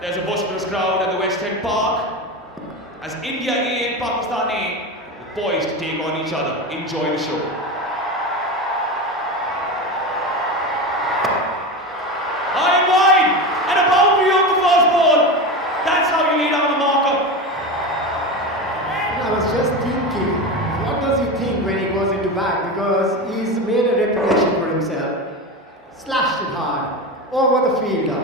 There's a vociferous crowd at the West End Park as India A and Pakistan A are poised to take on each other. Enjoy the show. High and wide, and a boundary on the first ball. That's how you lay down a marker. I was just thinking, what does he think when he goes into bat? Because he's made a reputation for himself. Slashed it hard over the fielder.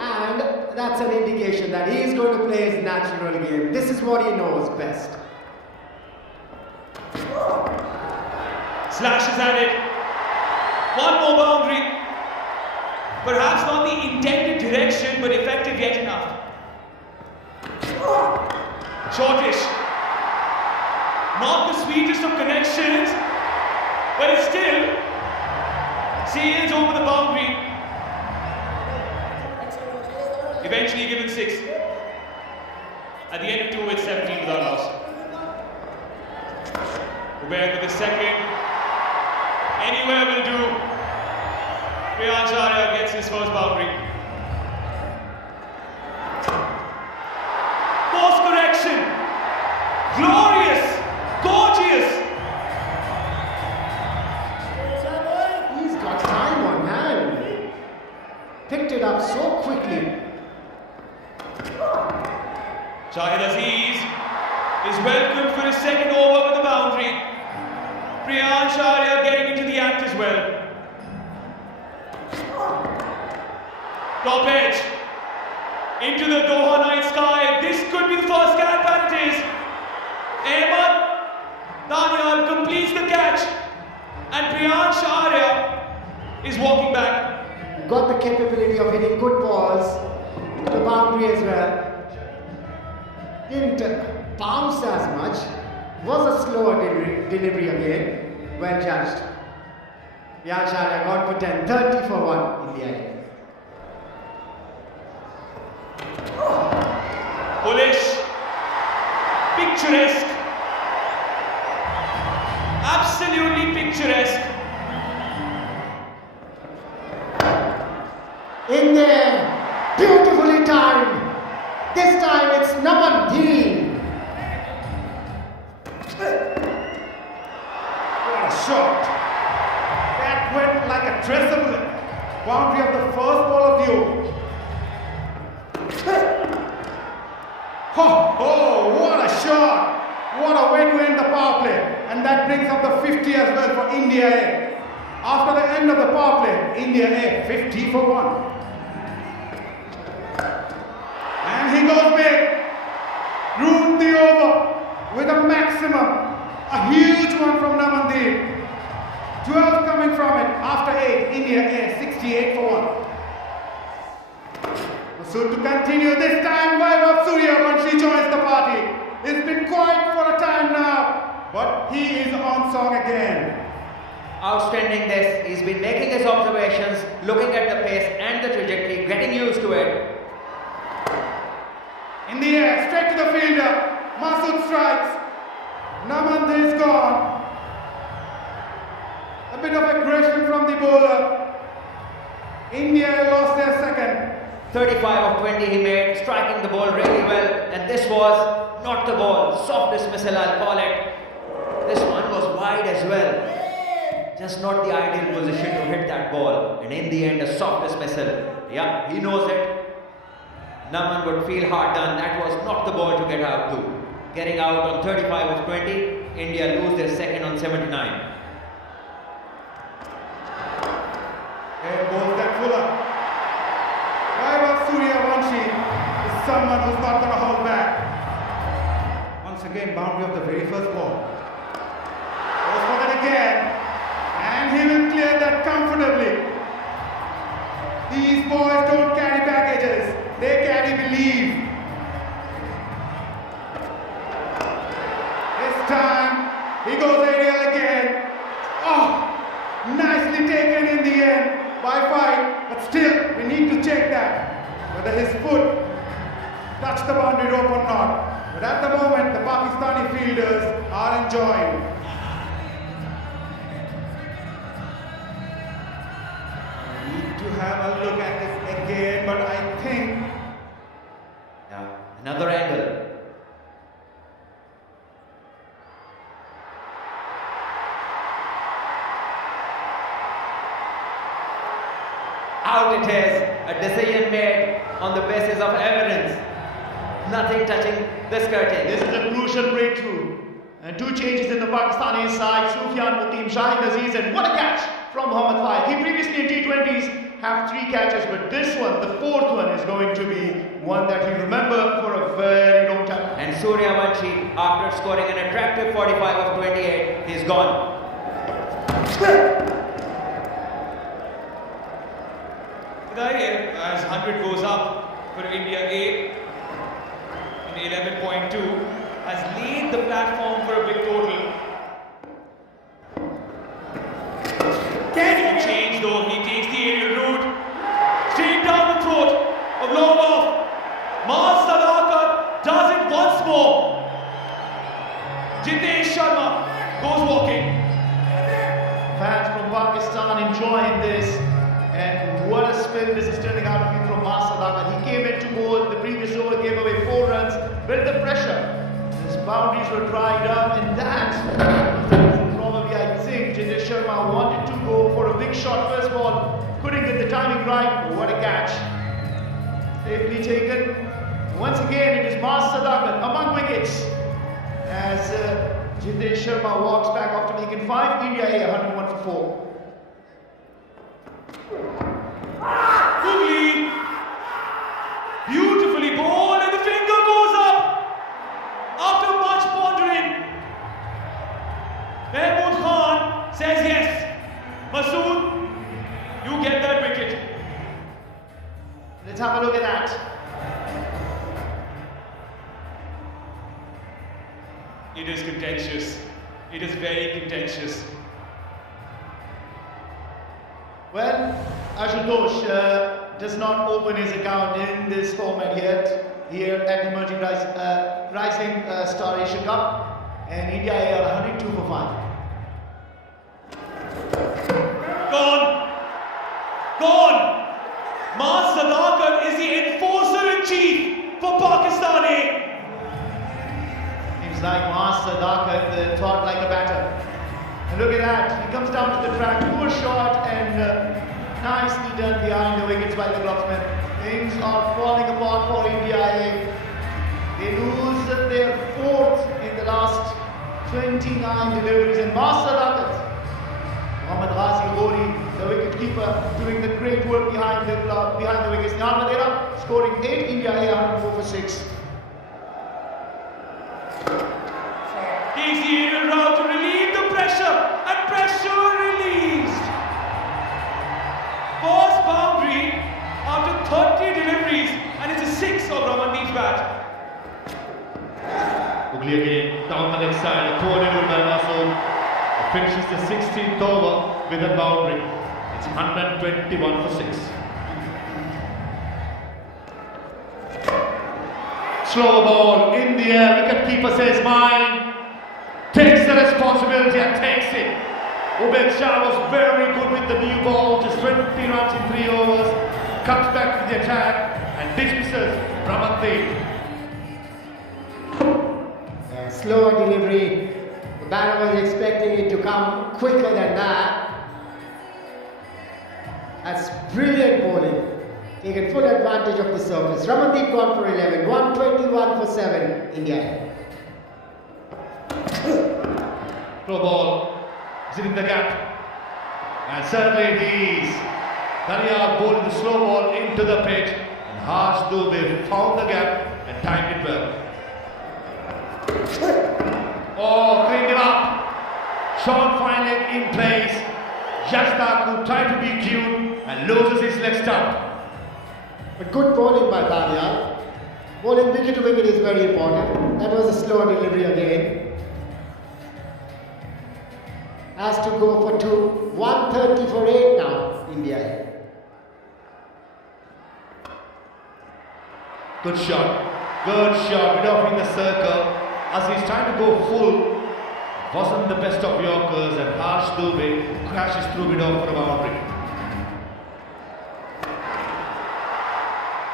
And that's an indication that he is going to play his natural game. This is what he knows best. Slashes at it. One more boundary. Perhaps not the intended direction, but effective yet enough. Shortish. Not the sweetest of connections, but it still sails over the boundary. Eventually given 6. At the end of 2, it's 17 without loss. Ubaid with the second. Anywhere will do. Priyansharya gets his first boundary. Course correction. Glorious. Gorgeous. He's got time on hand. Picked it up so quickly. Shahid Aziz is welcomed for his second over with the boundary. Priyansharya getting into the act as well. Top edge. Into the Doha night sky. This could be the first catch, but it is. Ahmed Daniel completes the catch. And Priyansharya is walking back. Got the capability of hitting good balls to the boundary as well. Didn't bounce as much. Was a slower delivery again. Well judged. Priyansharya got for 10. 30 for 1 India. Bullish. Picturesque. Absolutely picturesque. In there. Beautifully timed. This time it's Namandeen. What a shot! That went like a tracer bullet. Boundary of the first ball of the over. Oh, what a shot! What a way to end the power play. And that brings up the 50 as well for India A. After the end of the power play, India A 50 for 1. And he goes big. Ruled the over with a maximum. A huge one from Namandeen. 12 coming from it after 8. India A 68 for 1. So to continue this time, Vaibhav Suryavanshi joins the party. It's been quiet for a time now, but he is on song again. Outstanding this. He's been making his observations, looking at the pace and the trajectory, getting used to it. In the air, straight to the fielder. Masood strikes. Namand is gone. A bit of aggression from the bowler. India lost their second. 35 of 20 he made, striking the ball really well, and this was not the ball. Soft dismissal, I'll call it. This one was wide as well. Just not the ideal position to hit that ball, and in the end a soft dismissal. Yeah, he knows it. Naman would feel hard done. That was not the ball to get out to. Getting out on 35 of 20, India lose their second on 79. Air balls that fuller. Vaibhav Suryavanshi is someone who's not going to hold back. Once again, boundary of the very first ball. Goes for that again. And he will clear that comfortably. These boys don't carry packages. They carry belief. This time, he goes aerial again. Oh, nicely taken in the end by 5. But still, we need to check that. Whether his foot touched the boundary rope or not. But at the moment, the Pakistani fielders are enjoying. Need to to have a look at this again, but I think Yeah, another angle. Out it is, a decision made on the basis of evidence. Nothing touching this curtain. This is a crucial breakthrough. And two changes in the Pakistani side, Sufyan Mutim, Shaheen Aziz, and what a catch from Mohammad Faik. He previously in T20s have 3 catches, but this one, the 4th one, is going to be one that he'll remember for a very long time. And Suryavanshi, after scoring an attractive 45 of 28, he's gone. As 100 goes up for India A in 11.2, has laid the platform for a big total. Can he change though? He takes the aerial route straight down the throat of long off. Mars Sadakat does it once more. Jitesh Sharma goes walking. Fans from Pakistan enjoying this, and what a spin this is turning out to be from Mars Sadakat. He came into bowl, the previous over gave away 4 runs, built the pressure. His boundaries were dried up, and that probably, I think, Jitesh Sharma wanted to go for a big shot first ball, couldn't get the timing right. What a catch. Safely taken. Once again, it is Mars Sadakat among wickets as Jitesh Sharma walks back after making 5. India A 101 for 4. Googly, beautifully bowled, and the finger goes up. After much pondering, Mahmood Khan says yes. Masood, you get that wicket. Let's have a look at that. It is contentious. It is very contentious. Well, Ashutosh does not open his account in this format yet, here at the Emerging Rising Star Asia Cup, and India A are 102 for 5. Gone. Gone. Mars Sadakat is the enforcer-in-chief for Pakistan A. Seems like Mars Sadakat thought like a batter. And look at that, he comes down to the track, poor shot, and nicely done behind the wickets by the gloves,man. Things are falling apart for India A. They lose their 4th in the last 29 deliveries, and Mars Sadakat, Mohammad Ghazi Ghori, the wicketkeeper, doing the great work behind the wickets. Nihal Madera scoring 8, India A 104 for 6. Takes the aerial route to relieve the pressure, and pressure released. First boundary after 30 deliveries, and it's a 6 of Ramandeep's bat. Ugly again, down the left side, a poor delivery by Masood. Finishes the 16th over with a boundary. It's 121 for 6. Slow ball in the air, wicketkeeper says mine. Takes the responsibility and takes it. Ubaid Shah was very good with the new ball, just 20 runs in 3 overs. Comes back to the attack and dismisses Ramandeep. Slower delivery. The batter was expecting it to come quicker than that. That's brilliant bowling. Taken full advantage of the surface. Ramandeep gone for 11. 121 for 7. India. Throw ball, is it in the gap? And certainly it is. Daniel bowling the slow ball into the pitch, and Harsh Dubey found the gap and timed it well. Oh, cleaned him up. Sean Fine in place. Yashtaku tried to be cute and loses his leg stump. But good bowling by Daniel. Bowling wicket to wicket is very important. That was a slower delivery again. Has to go for 2. 130 for 8 now, India. Good shot, mid off in the circle. As he's trying to go full, wasn't the best of Yorkers, and Harsh Dubey crashes through mid off for a boundary.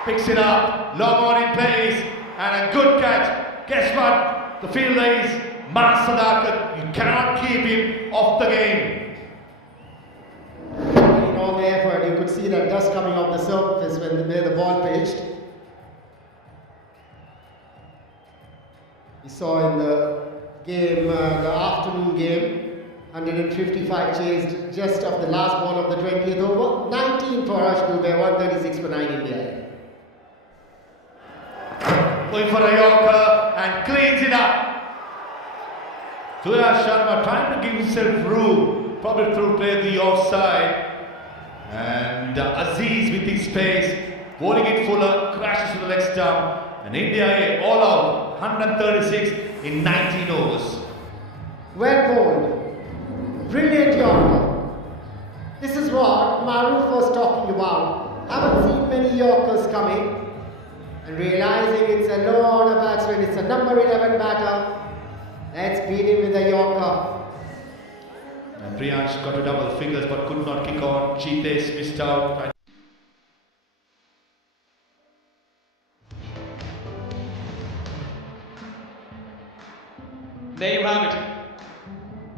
Picks it up, long on in pace, and a good catch. Guess what? The fielder is Sadakat. You cannot keep him off the game. In all the effort, you could see that dust coming off the surface where the ball pitched. We saw in the game, the afternoon game, 155 chased just off the last ball of the 20th over. 19 for Harsh Dubey, 136 for 9 India. Going for a Yorker and cleans it up. Surya Sharma trying to give himself room, probably through play the offside. And Aziz with his pace, bowling it fuller, crashes to the leg stump. And India A all out, 136 in 19 overs. Well bowled. Brilliant Yorker. This is what Maruf was talking about. Haven't seen many Yorkers coming. And realizing it's a low order batsman, it's a number 11 batter. Let's beat him with a Yorker. And Priyansh got to double figures but could not kick on. Cheetesh missed out. There you have it.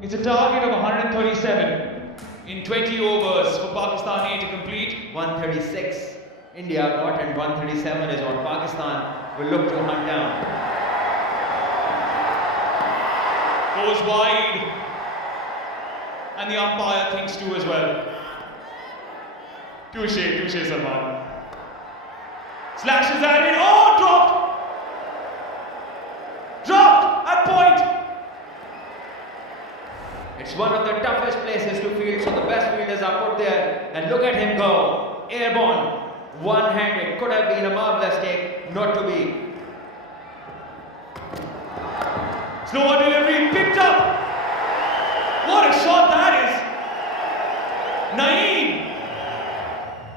It's a target of 137 in 20 overs for Pakistan A to complete. 136 India got, and 137 is what Pakistan will look to hunt down. Goes wide. And the umpire thinks too as well. Touche Salman. Slashes at it. Oh, dropped! Dropped at point. It's one of the toughest places to field, so the best fielders are put there. And look at him go. Airborne. One-handed. Could have been a marvelous take, not to be. Slower delivery, picked up. What a shot that is. Naeem.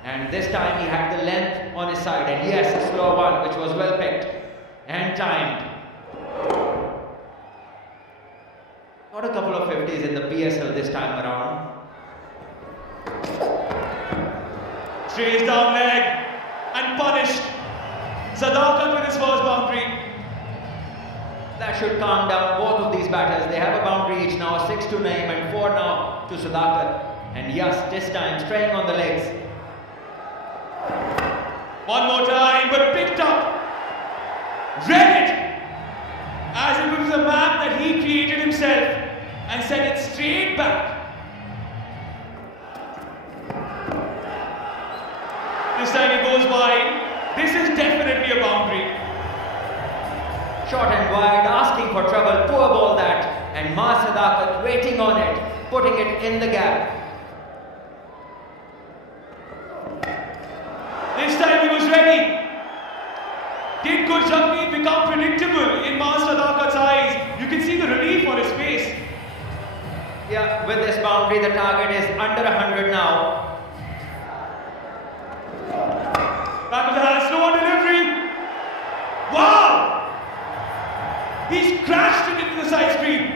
And this time he had the length on his side. And yes, a slow one, which was well picked and timed. Got a couple of 50s in the PSL this time around. Strays down leg and punished. Sadakat with his first boundary. That should calm down both of these batters. They have a boundary each now, 6 to Naeem and 4 now to Sadakat. And yes, this time straying on the legs. One more time, but picked up. Read it as if it was a map that he created himself and sent it straight back. This time he goes wide. This is definitely a boundary. Short and wide, asking for trouble, poor ball that. And Sadakat waiting on it, putting it in the gap. This time he was ready. Did Gurjagmeet become predictable in Sadakat's eyes? You can see the relief on his face. Yeah, with this boundary, the target is under 100 now. Back of the hand, slow on delivery. Wow! He's crashed it into the side screen.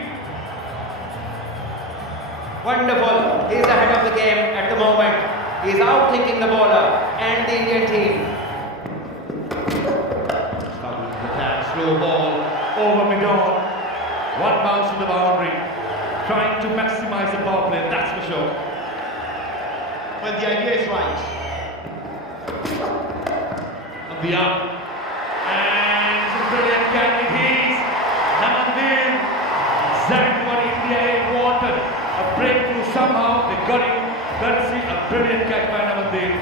Wonderful. He's ahead of the game at the moment. He's outthinking the bowler and the Indian team. Started with the tag, slow ball over mid-on. One bounce to the boundary. Trying to maximize the power play, that's for sure. But the idea is right. On the up. And it's a brilliant catch. It is Namandir. Exactly what India wanted. A breakthrough somehow. They got it. Courtesy a brilliant catch by Namandir.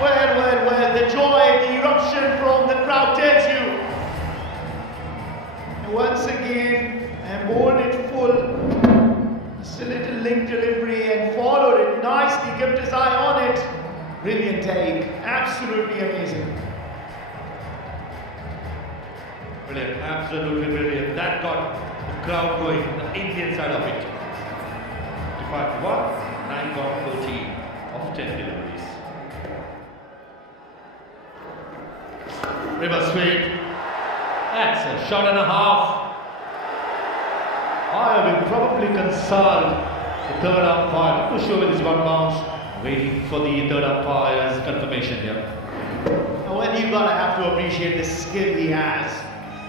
Well, the joy, the eruption from the crowd tells you. And once again, and bowled it full. Just a little link delivery and followed it nicely, kept his eye on it. Brilliant take, absolutely amazing. Brilliant, absolutely brilliant. That got the crowd going, the Indian side of it. 55 1, 9 gone, 14 of 10 deliveries. River sweep. That's a shot and a half. I will probably consult the third umpire. Not too sure whether it's one bounce. Waiting for the third umpire's confirmation here. Well, you're gonna have to appreciate the skill he has,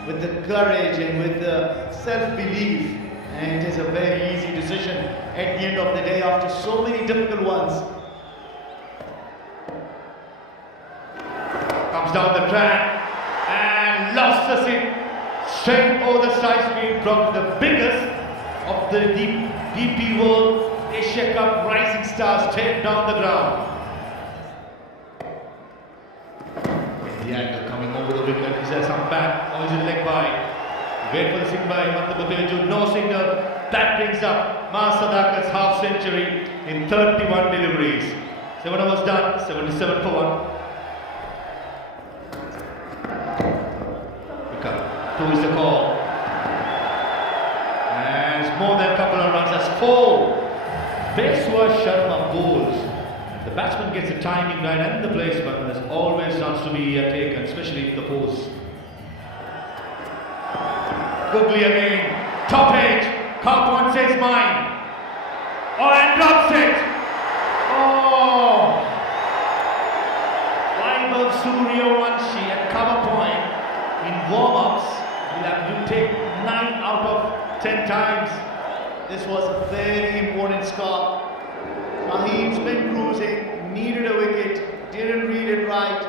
with the courage and with the self-belief. And it is a very easy decision at the end of the day after so many difficult ones. Comes down the track and lobsters it straight over the side screen from the biggest of the DP World Asia Cup rising stars straight down the ground. And the angle coming over the wicket. Is there some bat or is it leg by? Wait for the signal by Manthaputeju. No signal. That brings up Masadaka's half century in 31 deliveries. 7 overs done, 77 for 1. Two is the call. And it's more than a couple of runs. That's 4. Beswa Sharma bowls. The batsman gets the timing right and the placement. There's always runs to be taken, especially in the pose. Googly again. Top edge. Carp one says mine. Oh, and drops it. Oh. Vaibhav Suryavanshi at cover point in warm-ups. He'll have to take 9 out of 10 times. This was a very important score. Shaheen's been cruising, needed a wicket, didn't read it right,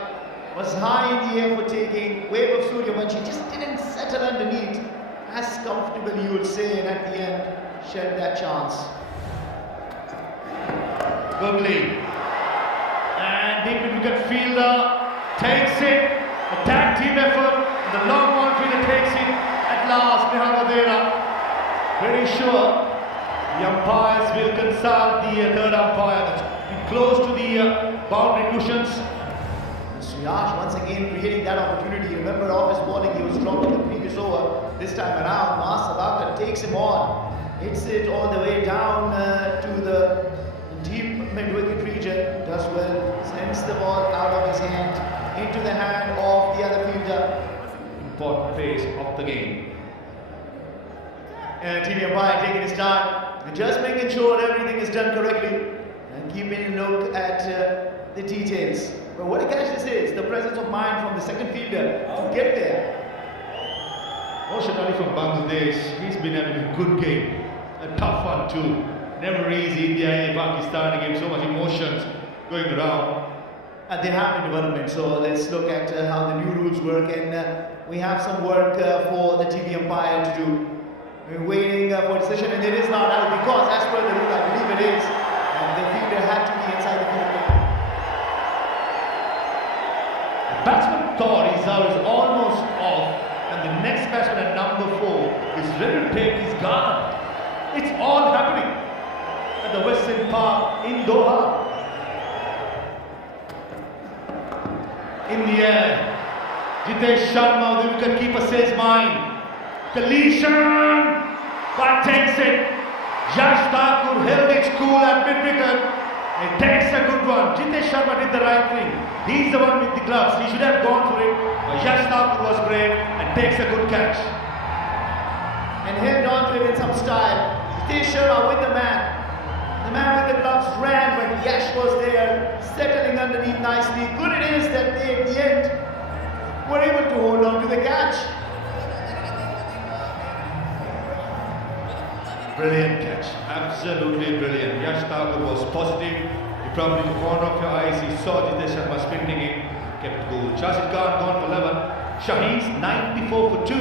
was high in the air for taking. Vaibhav Suryavanshi just didn't settle underneath as comfortable, you would say, and at the end, shed that chance. Googly. And deep in wicket fielder takes it. A tag team effort. The long ball fielder takes it at last. Nihangadera. Very sure the umpires will consult the third umpire that's close to the boundary cushions. Yash once again creating that opportunity. Remember, off his bowling, he was dropped in the previous over. This time around, Masadaka takes him on, hits it all the way down to the deep mid-wicket region. Does well, sends the ball out of his hand into the hand of the other fielder. Important phase of the game. And TV umpire taking his time and just making sure everything is done correctly and keeping a look at the details. But what a catch this is, the presence of mind from the second fielder to get there. Moshad Ali from Bangladesh, he's been having a good game. A tough one too. Never easy. India A Pakistan game, so much emotions going around. They have in development, so let's look at how the new rules work, and we have some work for the TV umpire to do. We're waiting for a decision, and it is not out because, as per the rule, I believe it is, and the fielder had to be inside the field. The batsman thought his out is almost off, and the next batsman at number 4 is ready to take his guard. It's all happening at the Western Park in Doha. In the air, Jitesh Sharma, the wicketkeeper, says mine. Collision, but takes it. Yash Thakur held it cool at mid-wicket. It takes a good one. Jitesh Sharma did the right thing. He's the one with the gloves. He should have gone for it. But Yash Thakur was brave and takes a good catch. And held on to it in some style. Jitesh Sharma with the man. The man with the gloves ran, but Yash was there, settling underneath nicely. Good it is that they, at the end, were able to hold on to the catch. Brilliant catch. Absolutely brilliant. Yash Thakur was positive. You probably the corner of your eyes, he saw Jitesh Sharma sprinting in, kept goal. Shahid Khan gone for 11. Shaheen's 94 for 2.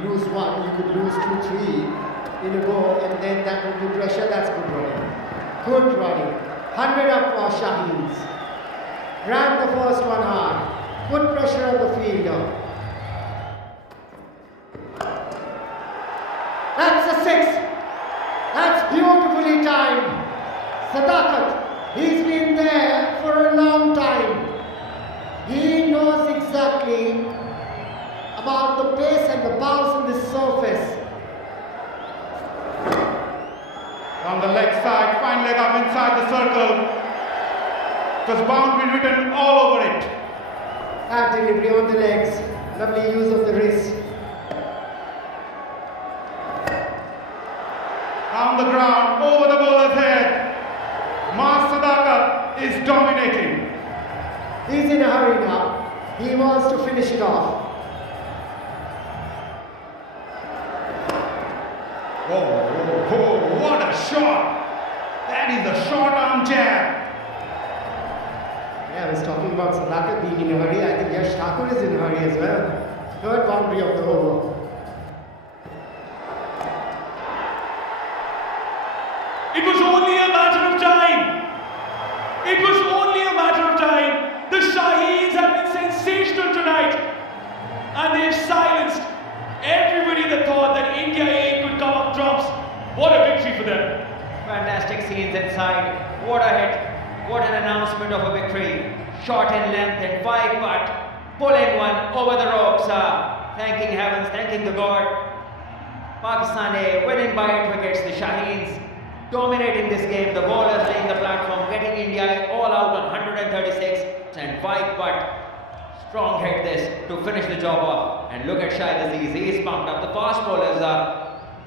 Lose one, you could lose 2, 3 in a go, and then that would be pressure. That's good running. Good running. 100 up for Shaheens. Ran the first one hard. Good pressure on the fielder. That's a 6. That's beautifully timed. Sadakat, he's been there for a long time. He knows exactly about the pace and the bounce on this surface. On the leg side, fine leg up inside the circle. Just boundary written all over it. That delivery on the legs. Lovely use of the wrist. Down the ground, over the bowler's head. Master dominating. He's in a hurry now. He wants to finish it off. Oh, what a shot! That is a short arm jab. Yeah, I was talking about Sadakat being in a hurry. I think Yash Thakur is in a hurry as well. Third boundary of the over. It was only a matter of time. It was only a matter of time. The Shaheens have been sensational tonight. And they've silenced everybody that thought that India A could come up trumps. What a victory for them. Fantastic scenes inside. What a hit. What an announcement of a victory. Short in length and 5 but pulling one over the ropes. Thanking heavens, thanking the God. Pakistan A winning by 8 wickets. The Shaheens dominating this game. The bowlers laying the platform, getting India all out on 136 and 5 but strong hit this to finish the job off. And look at Shahid Aziz, he is pumped up. The fast bowlers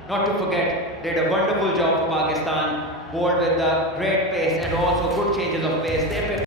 not to forget, did a wonderful job for Pakistan, bowled with great pace and also good changes of pace. They picked